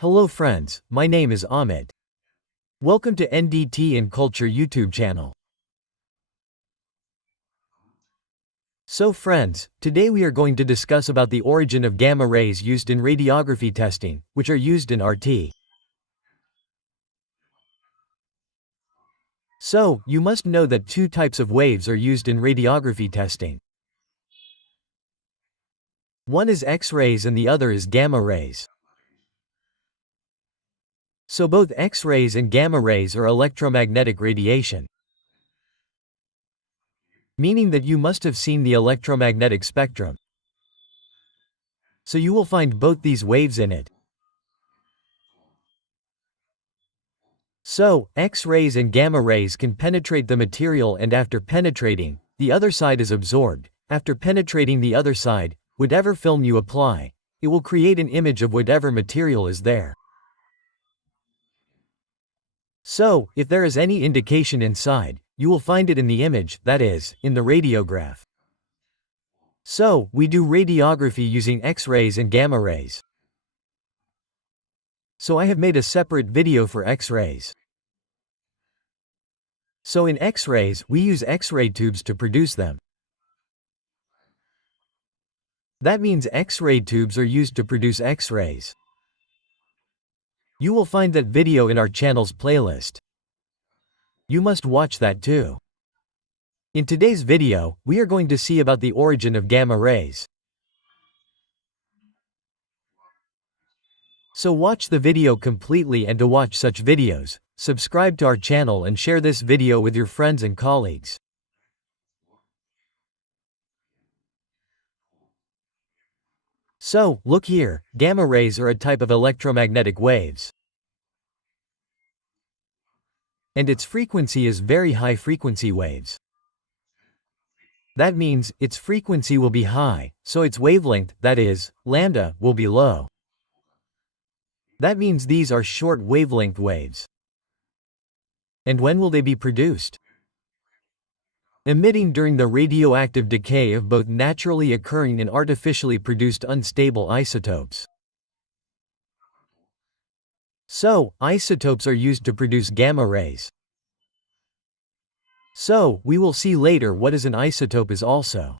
Hello friends, my name is Ahmed. Welcome to NDT and Culture YouTube channel. So friends, today we are going to discuss about the origin of gamma rays used in radiography testing, which are used in RT. So, you must know that two types of waves are used in radiography testing. One is X-rays and the other is gamma rays. So both X-rays and gamma rays are electromagnetic radiation, meaning that you must have seen the electromagnetic spectrum. So you will find both these waves in it. So, X-rays and gamma rays can penetrate the material, and after penetrating, the other side is absorbed. After penetrating the other side, whatever film you apply, it will create an image of whatever material is there. So, if there is any indication inside, you will find it in the image, that is, in the radiograph. So, we do radiography using X-rays and gamma rays. So I have made a separate video for X-rays. So in X-rays, we use X-ray tubes to produce them. That means X-ray tubes are used to produce X-rays. You will find that video in our channel's playlist. You must watch that too. In today's video, we are going to see about the origin of gamma rays. So watch the video completely, and to watch such videos, subscribe to our channel and share this video with your friends and colleagues. So, look here, gamma rays are a type of electromagnetic waves. And its frequency is very high frequency waves. That means, its frequency will be high, so its wavelength, that is, lambda, will be low. That means these are short wavelength waves. And when will they be produced? Emitting during the radioactive decay of both naturally occurring and artificially produced unstable isotopes. So, isotopes are used to produce gamma rays. So, we will see later what is an isotope is also.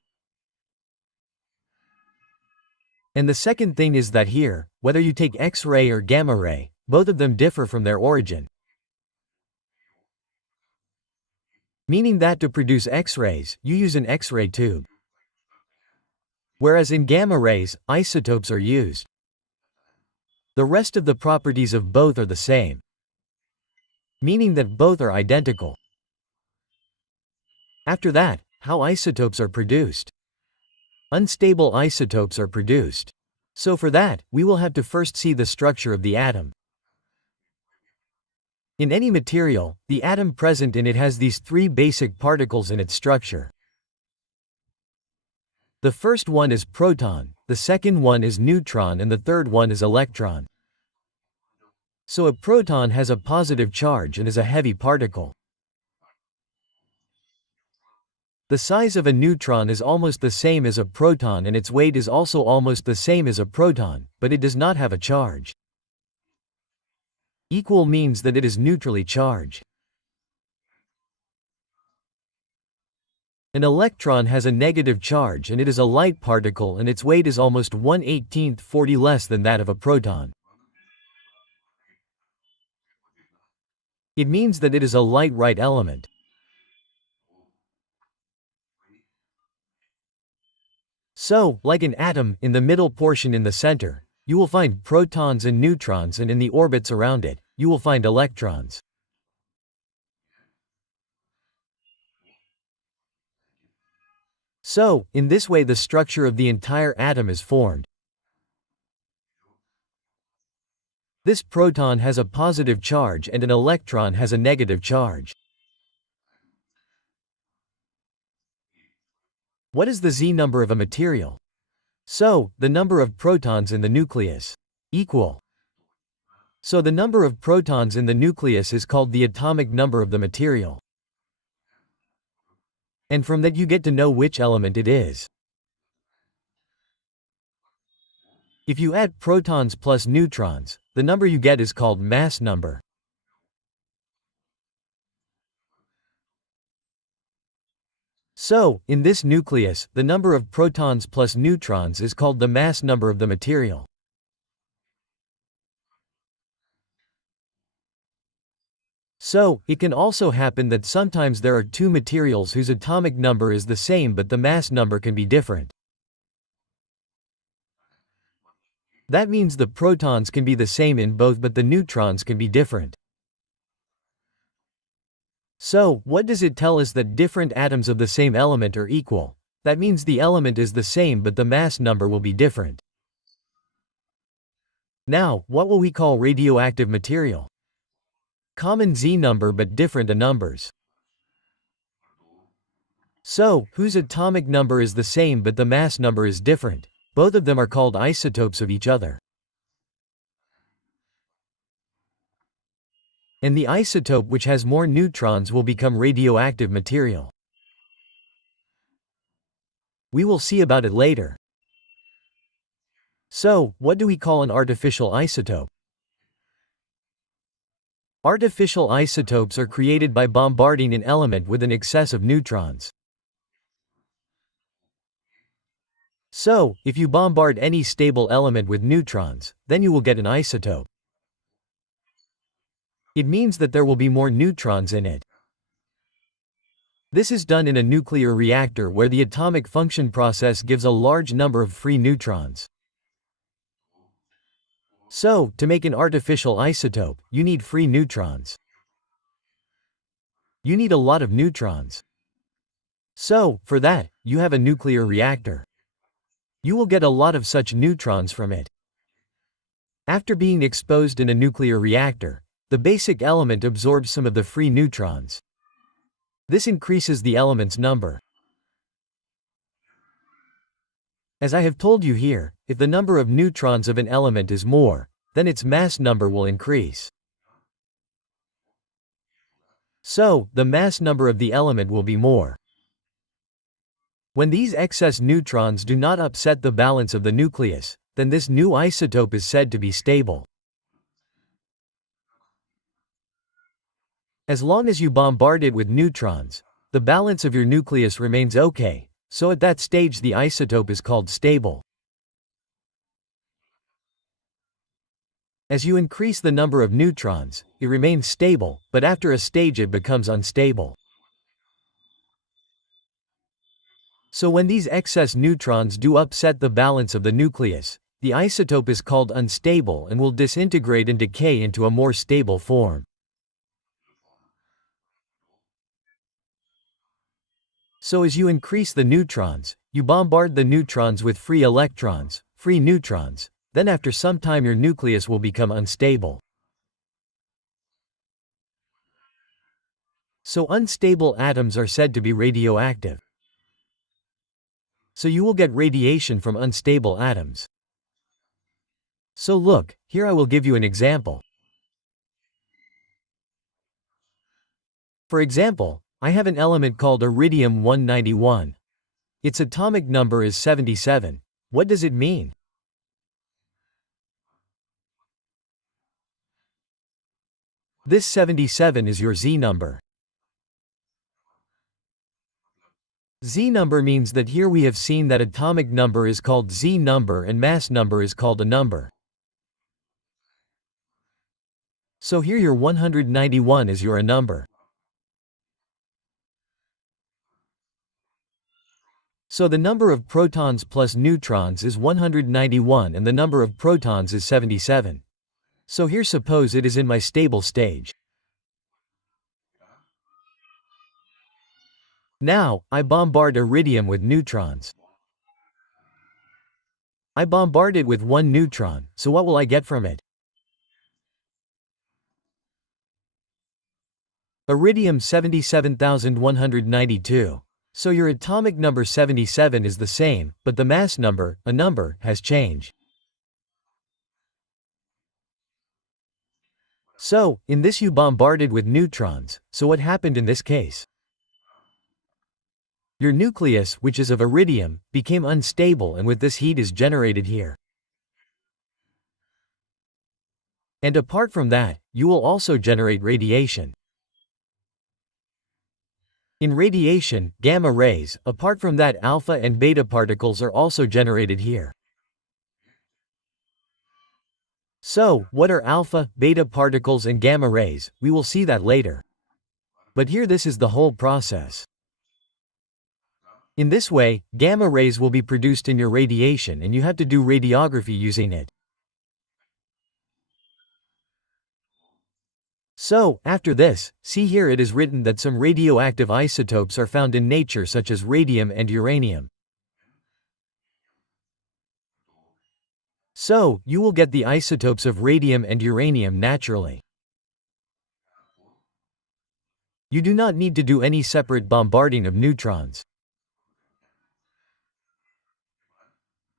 And the second thing is that here, whether you take X-ray or gamma ray, both of them differ from their origin. Meaning that to produce X-rays, you use an X-ray tube. Whereas in gamma rays, isotopes are used. The rest of the properties of both are the same. Meaning that both are identical. After that, how isotopes are produced? Unstable isotopes are produced. So for that, we will have to first see the structure of the atom. In any material, the atom present in it has these three basic particles in its structure. The first one is proton, the second one is neutron, and the third one is electron. So a proton has a positive charge and is a heavy particle. The size of a neutron is almost the same as a proton, and its weight is also almost the same as a proton, but it does not have a charge. Equal means that it is neutrally charged. An electron has a negative charge, and it is a light particle, and its weight is almost 1/18 40 less than that of a proton. It means that it is a light right element. So, like an atom, in the middle portion in the center, you will find protons and neutrons, and in the orbits around it, you will find electrons. So, in this way the structure of the entire atom is formed. This proton has a positive charge and an electron has a negative charge. What is the Z number of a material? So, the number of protons in the nucleus. Equal. So the number of protons in the nucleus is called the atomic number of the material. And from that you get to know which element it is. If you add protons plus neutrons, the number you get is called mass number. So, in this nucleus, the number of protons plus neutrons is called the mass number of the material. So, it can also happen that sometimes there are two materials whose atomic number is the same but the mass number can be different. That means the protons can be the same in both but the neutrons can be different. So, what does it tell us that different atoms of the same element are equal? That means the element is the same but the mass number will be different. Now, what will we call radioactive material? Common Z number but different A numbers. So, whose atomic number is the same but the mass number is different? Both of them are called isotopes of each other. And the isotope which has more neutrons will become radioactive material. We will see about it later. So, what do we call an artificial isotope? Artificial isotopes are created by bombarding an element with an excess of neutrons. So, if you bombard any stable element with neutrons, then you will get an isotope. It means that there will be more neutrons in it. This is done in a nuclear reactor where the atomic function process gives a large number of free neutrons. So, to make an artificial isotope, you need free neutrons. You need a lot of neutrons. So, for that, you have a nuclear reactor. You will get a lot of such neutrons from it. After being exposed in a nuclear reactor, the basic element absorbs some of the free neutrons. This increases the element's number. As I have told you here, if the number of neutrons of an element is more, then its mass number will increase. So, the mass number of the element will be more. When these excess neutrons do not upset the balance of the nucleus, then this new isotope is said to be stable. As long as you bombard it with neutrons, the balance of your nucleus remains okay, so at that stage the isotope is called stable. As you increase the number of neutrons, it remains stable, but after a stage it becomes unstable. So when these excess neutrons do upset the balance of the nucleus, the isotope is called unstable and will disintegrate and decay into a more stable form. So as you increase the neutrons, you bombard the neutrons with free electrons, free neutrons, then after some time your nucleus will become unstable. So unstable atoms are said to be radioactive. So you will get radiation from unstable atoms. So look, here I will give you an example. For example, I have an element called iridium-191. Its atomic number is 77. What does it mean? This 77 is your Z number. Z number means that here we have seen that atomic number is called Z number and mass number is called A number. So here your 191 is your A number. So the number of protons plus neutrons is 191 and the number of protons is 77. So here suppose it is in my stable stage. Now, I bombard iridium with neutrons. I bombard it with one neutron, so what will I get from it? Iridium 77,192. So your atomic number 77 is the same, but the mass number, A number, has changed. So, in this you bombarded with neutrons, so what happened in this case? Your nucleus, which is of iridium, became unstable and with this heat is generated here. And apart from that, you will also generate radiation. In radiation, gamma rays, apart from that alpha and beta particles are also generated here. So, what are alpha, beta particles and gamma rays? We will see that later. But here this is the whole process. In this way, gamma rays will be produced in your radiation and you have to do radiography using it. So, after this, see here it is written that some radioactive isotopes are found in nature such as radium and uranium. So, you will get the isotopes of radium and uranium naturally. You do not need to do any separate bombarding of neutrons.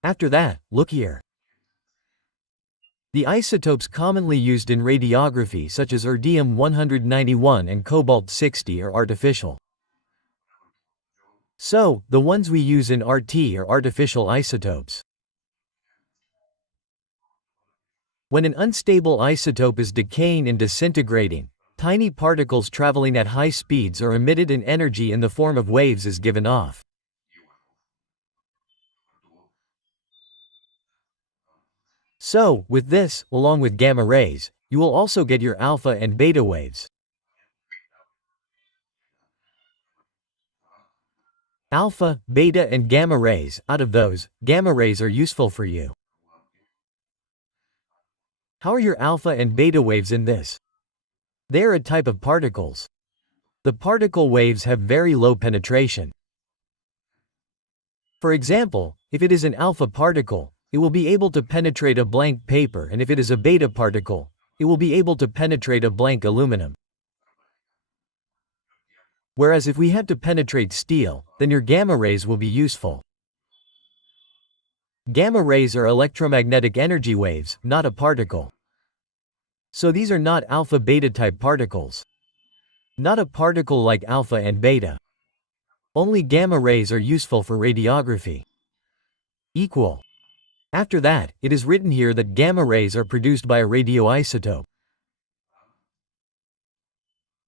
After that, look here. The isotopes commonly used in radiography such as Erdenium-191 and Cobalt-60 are artificial. So, the ones we use in RT are artificial isotopes. When an unstable isotope is decaying and disintegrating, tiny particles traveling at high speeds are emitted and energy in the form of waves is given off. So, with this, along with gamma rays, you will also get your alpha and beta waves. Alpha, beta and gamma rays, out of those, gamma rays are useful for you. How are your alpha and beta waves in this? They are a type of particles. The particle waves have very low penetration. For example, if it is an alpha particle, it will be able to penetrate a blank paper, and if it is a beta particle, it will be able to penetrate a blank aluminum. Whereas if we have to penetrate steel, then your gamma rays will be useful. Gamma rays are electromagnetic energy waves, not a particle. So these are not alpha-beta type particles. Not a particle like alpha and beta. Only gamma rays are useful for radiography. Equal. After that, it is written here that gamma rays are produced by a radioisotope.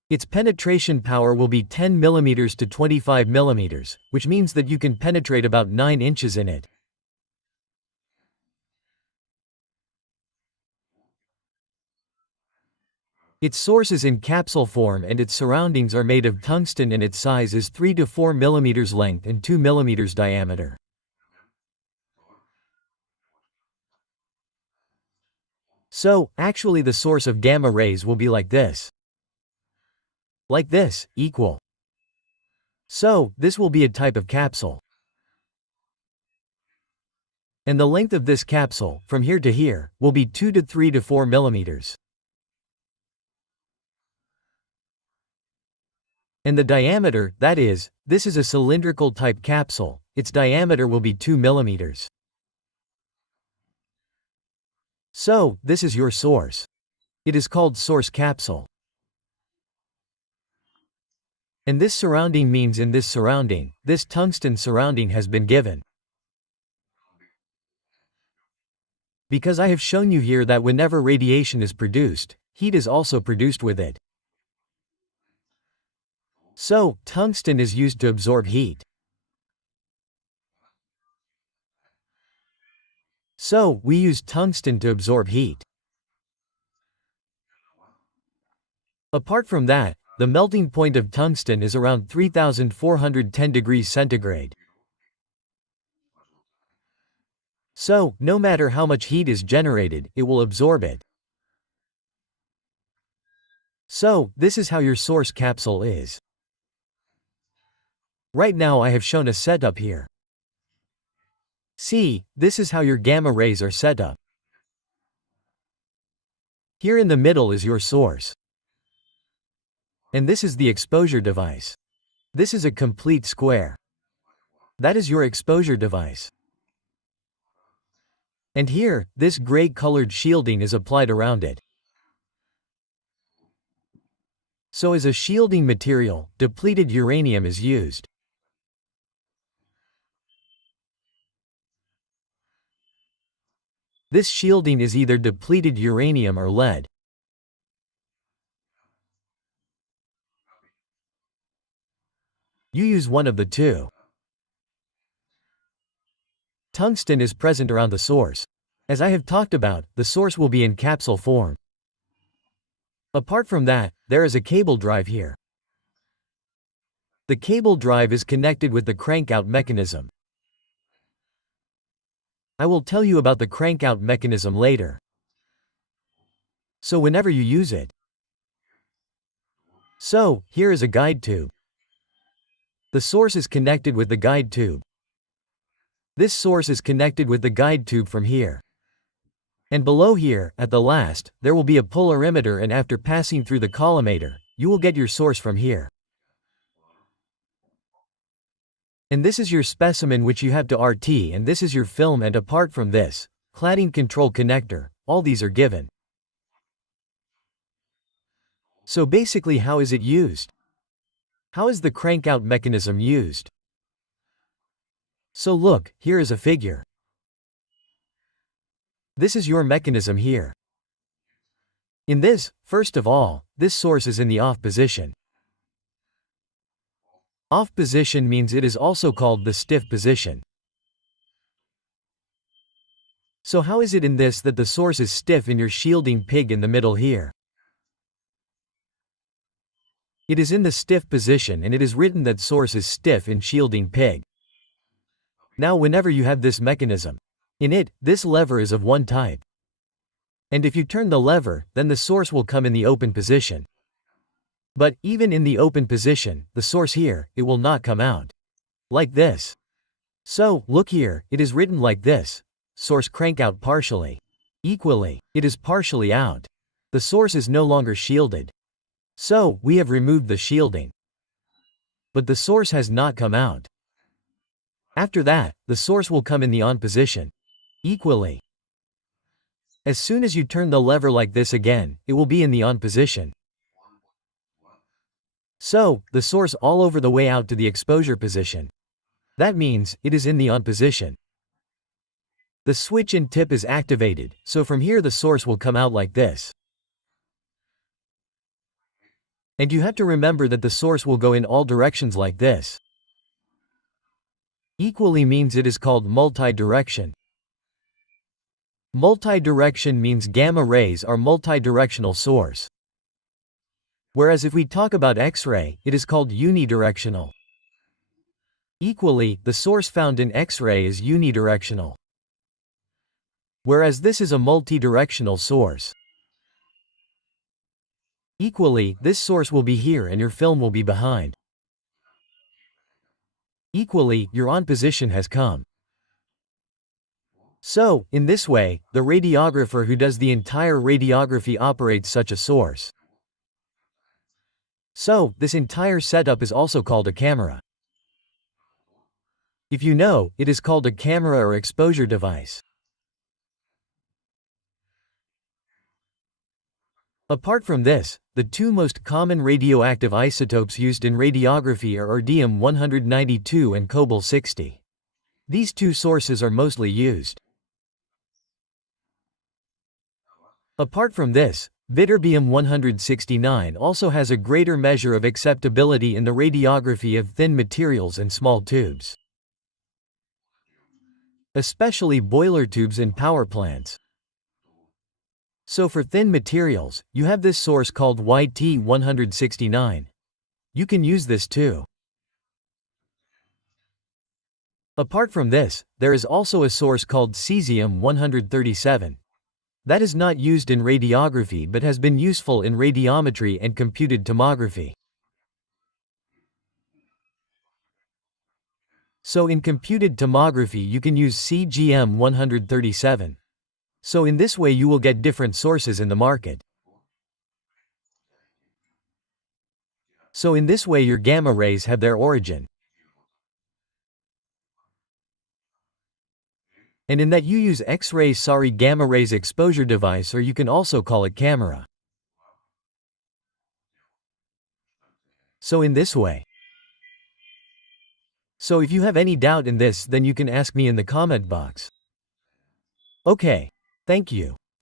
Its penetration power will be 10 mm to 25 mm, which means that you can penetrate about 9 inches in it. Its source is in capsule form and its surroundings are made of tungsten and its size is 3 to 4 mm length and 2 mm diameter. So, actually the source of gamma rays will be like this. Like this, equal. So, this will be a type of capsule. And the length of this capsule, from here to here, will be 2 to 3 to 4 millimeters. And the diameter, that is, this is a cylindrical type capsule, its diameter will be 2 millimeters. So, this is your source. It is called source capsule. And this surrounding means in this surrounding, this tungsten surrounding has been given. Because I have shown you here that whenever radiation is produced, heat is also produced with it. So, tungsten is used to absorb heat. So, we use tungsten to absorb heat. Apart from that, the melting point of tungsten is around 3410 degrees centigrade. So, no matter how much heat is generated, it will absorb it. So, this is how your source capsule is. Right now I have shown a setup here. See, this is how your gamma rays are set up. Here in the middle is your source. And this is the exposure device. This is a complete square. That is your exposure device. And here, this gray-colored shielding is applied around it. So as a shielding material, depleted uranium is used. This shielding is either depleted uranium or lead. You use one of the two. Tungsten is present around the source. As I have talked about, the source will be in capsule form. Apart from that, there is a cable drive here. The cable drive is connected with the crank-out mechanism. I will tell you about the crank-out mechanism later. So whenever you use it. So, here is a guide tube. The source is connected with the guide tube. This source is connected with the guide tube from here. And below here, at the last, there will be a polarimeter, and after passing through the collimator, you will get your source from here. And this is your specimen which you have to RT, and this is your film, and apart from this, cladding control connector, all these are given. So basically, how is it used? How is the crank-out mechanism used? So look, here is a figure. This is your mechanism here. In this, first of all, this source is in the off position. Off position means it is also called the stiff position. So how is it in this that the source is stiff in your shielding pig in the middle here? It is in the stiff position, and it is written that source is stiff in shielding pig. Now whenever you have this mechanism, in it, this lever is of one type. And if you turn the lever, then the source will come in the open position. But, even in the open position, the source here, it will not come out. Like this. So, look here, it is written like this. Source crank out partially. Equally, it is partially out. The source is no longer shielded. So, we have removed the shielding. But the source has not come out. After that, the source will come in the on position. Equally. As soon as you turn the lever like this again, it will be in the on position. So, the source all over the way out to the exposure position. That means, it is in the on position. The switch and tip is activated, so from here the source will come out like this. And you have to remember that the source will go in all directions like this. Equally means it is called multi-direction. Multi-direction means gamma rays are multi-directional source. Whereas if we talk about X-ray, it is called unidirectional. Equally, the source found in X-ray is unidirectional. Whereas this is a multi-directional source. Equally, this source will be here and your film will be behind. Equally, your on position has come. So, in this way, the radiographer who does the entire radiography operates such a source. So, this entire setup is also called a camera. If you know, it is called a camera or exposure device. Apart from this, the two most common radioactive isotopes used in radiography are radium-192 and cobalt-60. These two sources are mostly used. Apart from this, ytterbium-169 also has a greater measure of acceptability in the radiography of thin materials and small tubes. Especially boiler tubes in power plants. So for thin materials, you have this source called YT-169. You can use this too. Apart from this, there is also a source called cesium-137. That is not used in radiography but has been useful in radiometry and computed tomography. So in computed tomography you can use cgm-137. So in this way you will get different sources in the market. So in this way your gamma rays have their origin. And in that you use X-ray gamma rays exposure device, or you can also call it camera. So in this way. So if you have any doubt in this, then you can ask me in the comment box. Okay. Thank you.